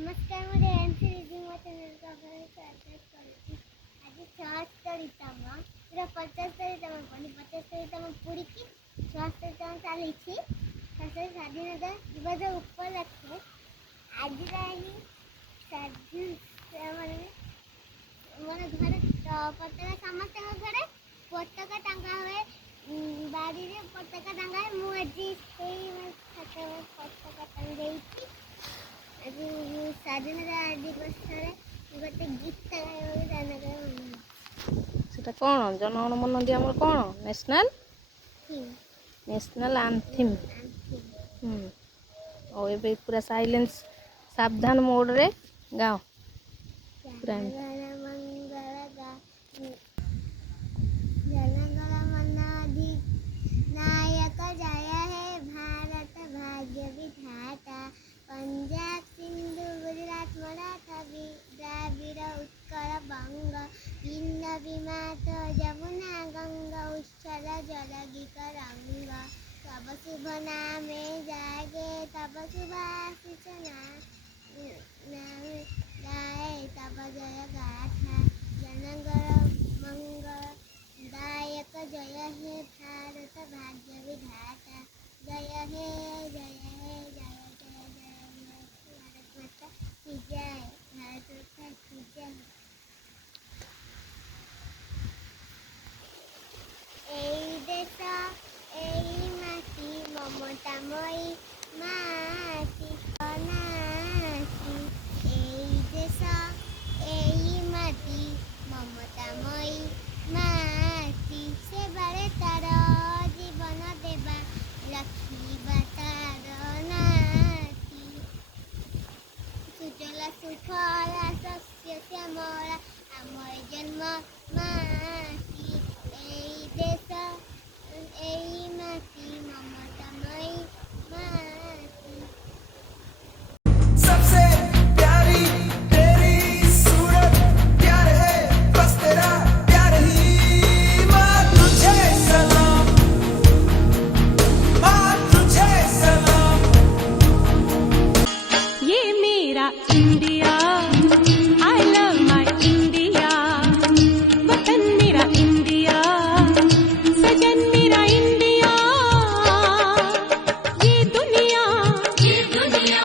नमस्कार, मुझे MC reading channel का स्वागत करुच्ची। आज 76तम पूरा 75तम पढ़ी 75तम पूरी की 76तम चली स्वाधीनता दिवस उपलक्षे आज मोर घर पताका समस्त घरे पताका टांगा हुए बाड़ी रे पताका टांगा है। मुझे पताका टांगी स्वाधीनता दिवस गोटे गीत সেটা কোণ জনগণ মন দিয়ে আমার কোণ ন্যাশনাল আনথিম। ଆଉ ଏବେ ପୁରା ସାଇଲେନ୍ସ ସାବଧାନ ମୋଡ଼ରେ ଗାଅ ପୁରା जनगण मन नायक जय हे भारत भाग्य विधाता पंजाब सिंधु गुजरात मराठा द्राविड़ उत्कल बंग हिंद विमात जमुना गंगा उच्छल जलगी तरंग तब शुभ नामे जागे तब शुभाशिष नामे गाए तब जय गाथा जनगण मंगल दायक जय हे भारत भाग्य विधाता जय हे जय हे जय जय जय भारत माता की जय भारत माता की जय। এই দেশ এই মাটি মমতাময়ী মাটি অনাসি এই দেশ এই মাটি মমতাময়ী মাটি সেবারে তার জীবন দেবা রখিবা তার নাতি সুজলা সুফলা শস্য শ্যামলা আমার জন্ম মাটি এই দেশ এই মাটি